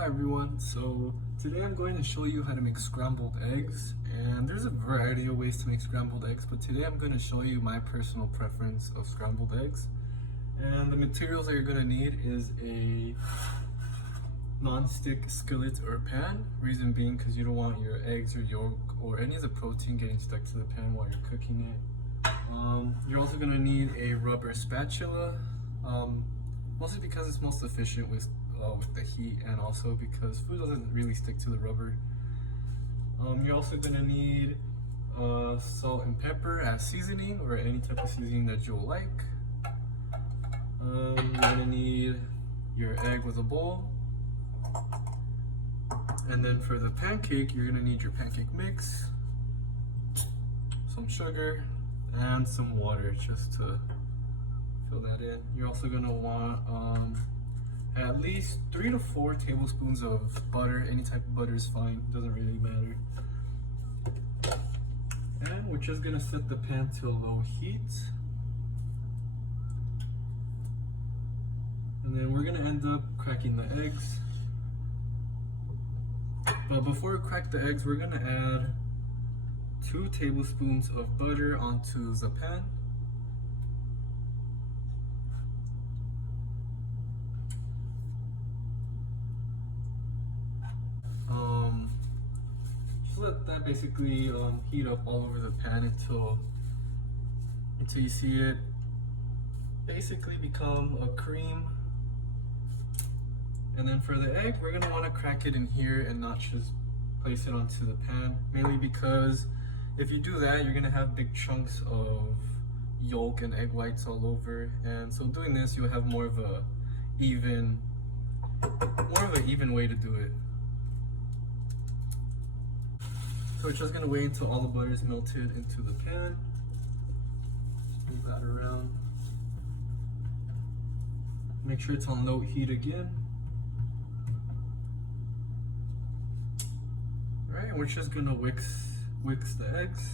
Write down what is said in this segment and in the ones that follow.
Hi everyone, so today I'm going to show you how to make scrambled eggs, and there's a variety of ways to make scrambled eggs, but today I'm going to show you my personal preference of scrambled eggs. And the materials that you're going to need is a non-stick skillet or pan, reason being because you don't want your eggs or yolk or any of the protein getting stuck to the pan while you're cooking it. You're also going to need a rubber spatula, mostly because it's most efficient with the heat, and also because food doesn't really stick to the rubber. You're also going to need salt and pepper as seasoning, or any type of seasoning that you'll like. You're going to need your egg with a bowl. And then for the pancake, you're going to need your pancake mix, some sugar, and some water just to fill that in. You're also going to want at least 3 to 4 tablespoons of butter. Any type of butter is fine, doesn't really matter. And we're just gonna set the pan to low heat. And then we're gonna end up cracking the eggs. But before we crack the eggs, we're gonna add 2 tablespoons of butter onto the pan. Just let that basically heat up all over the pan until you see it basically become a cream. And then for the egg, we're gonna want to crack it in here and not just place it onto the pan, mainly because if you do that, you're gonna have big chunks of yolk and egg whites all over, and so doing this, you'll have more of an even way to do it. So we're just gonna wait until all the butter is melted into the pan. Move that around. Make sure it's on low heat again. Alright, and we're just gonna whisk the eggs.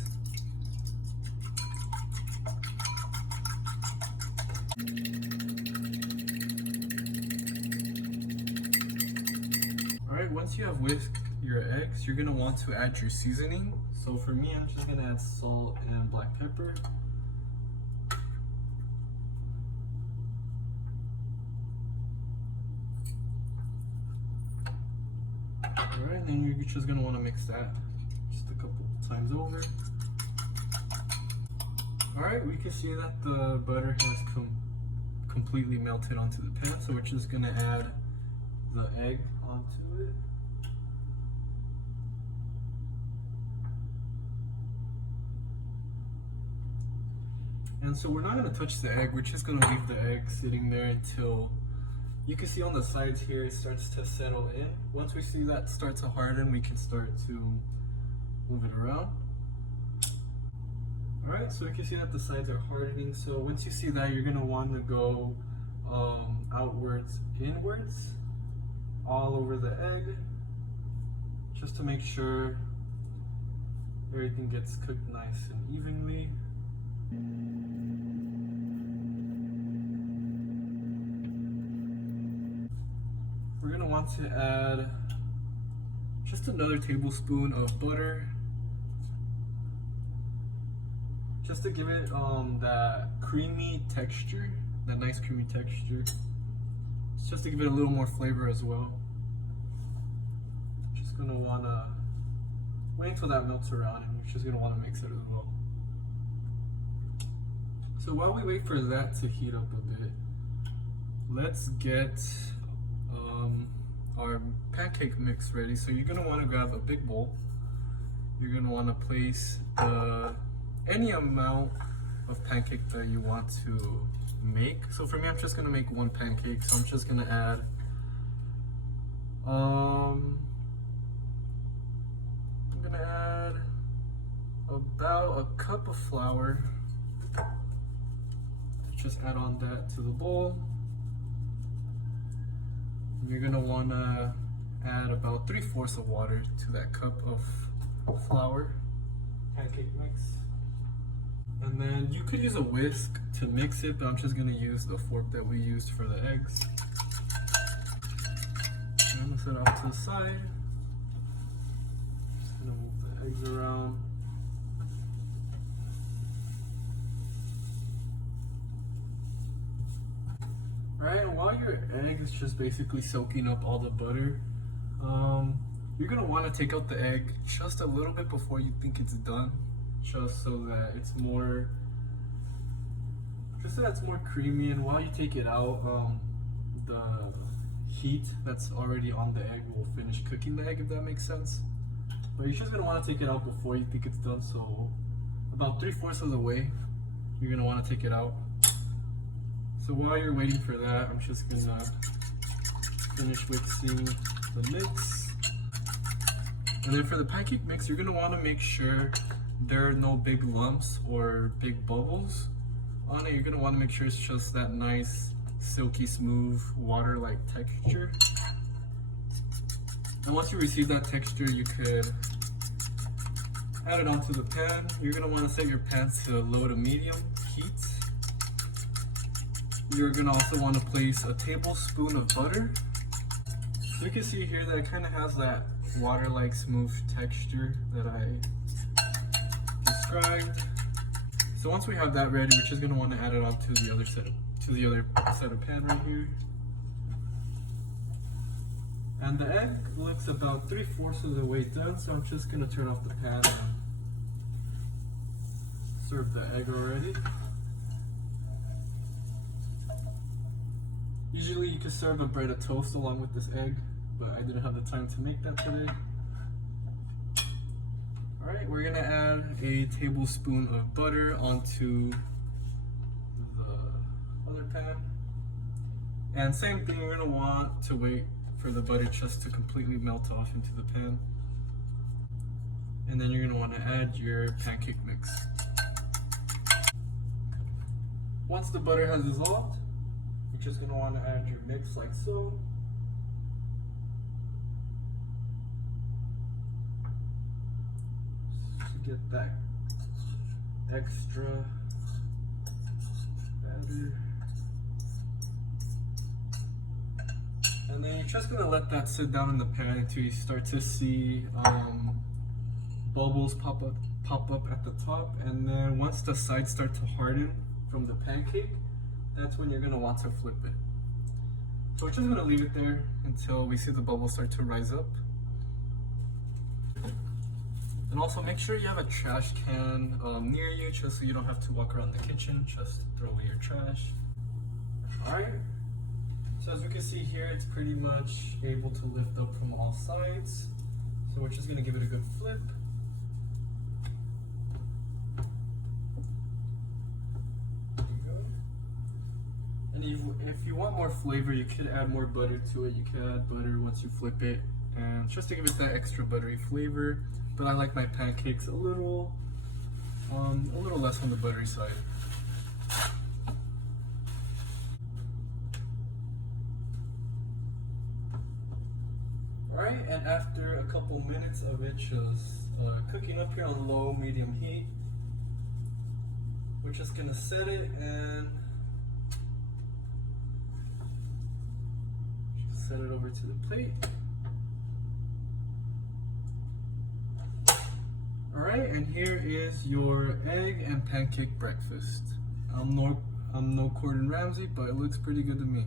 Alright, once you have whisked your eggs, you're gonna want to add your seasoning. So for me, I'm just gonna add salt and black pepper. Alright, then you're just gonna want to mix that just a couple times over. Alright, we can see that the butter has completely melted onto the pan, so we're just gonna add the egg onto it. And so we're not going to touch the egg, we're just going to leave the egg sitting there until you can see on the sides here it starts to settle in. Once we see that start to harden, we can start to move it around. Alright, so you can see that the sides are hardening. So once you see that, you're going to want to go outwards, inwards, all over the egg, just to make sure everything gets cooked nice and evenly. We're going to want to add just another tablespoon of butter, just to give it that creamy texture, that nice creamy texture. It's just to give it a little more flavor as well. Just going to want to wait until that melts around, and you're just going to want to mix it as well. So while we wait for that to heat up a bit, let's get our pancake mix ready. So you're going to want to grab a big bowl. You're going to want to place any amount of pancake that you want to make. So for me, I'm just going to make 1 pancake, so I'm just going to add I'm going to add about a cup of flour. Just add on that to the bowl. You're gonna wanna add about 3/4 of water to that cup of flour, pancake mix. And then you could use a whisk to mix it, but I'm just gonna use the fork that we used for the eggs. And it off to the side. Just gonna move the eggs around. Alright, and while your egg is just basically soaking up all the butter, you're gonna want to take out the egg just a little bit before you think it's done, just so that it's more creamy. And while you take it out, the heat that's already on the egg will finish cooking the egg, if that makes sense. But you're just gonna want to take it out before you think it's done. So about 3/4 of the way, you're gonna want to take it out. So while you're waiting for that, I'm just gonna finish mixing the mix. And then for the pancake mix, you're gonna want to make sure there are no big lumps or big bubbles on it. You're gonna want to make sure it's just that nice, silky smooth, water-like texture. And once you receive that texture, you could add it onto the pan. You're gonna want to set your pan to low to medium heat. You're gonna also want to place a tablespoon of butter. So you can see here that it kind of has that water-like smooth texture that I described. So once we have that ready, we're just gonna want to add it onto the other set of pan right here. And the egg looks about 3/4 of the way done, so I'm just gonna turn off the pan and serve the egg already. Usually you could serve a bread of toast along with this egg, but I didn't have the time to make that today. Alright, we're gonna add a tablespoon of butter onto the other pan. And same thing, you're gonna want to wait for the butter just to completely melt off into the pan. And then you're gonna want to add your pancake mix. Once the butter has dissolved, you're just going to want to add your mix like so. Just to get that extra batter. And then you're just going to let that sit down in the pan until you start to see bubbles pop up at the top. And then once the sides start to harden from the pancake, that's when you're gonna want to flip it. So we're just gonna leave it there until we see the bubbles start to rise up. And also make sure you have a trash can near you, just so you don't have to walk around the kitchen, just throw away your trash. Alright, so as you can see here, it's pretty much able to lift up from all sides. So we're just gonna give it a good flip. And if you want more flavor, you could add more butter to it. You could add butter once you flip it, and just to give it that extra buttery flavor. But I like my pancakes a little less on the buttery side. Alright, and after a couple minutes of it just cooking up here on low, medium heat, we're just gonna set it and set it over to the plate. Alright, and here is your egg and pancake breakfast. I'm no Gordon Ramsay, but it looks pretty good to me.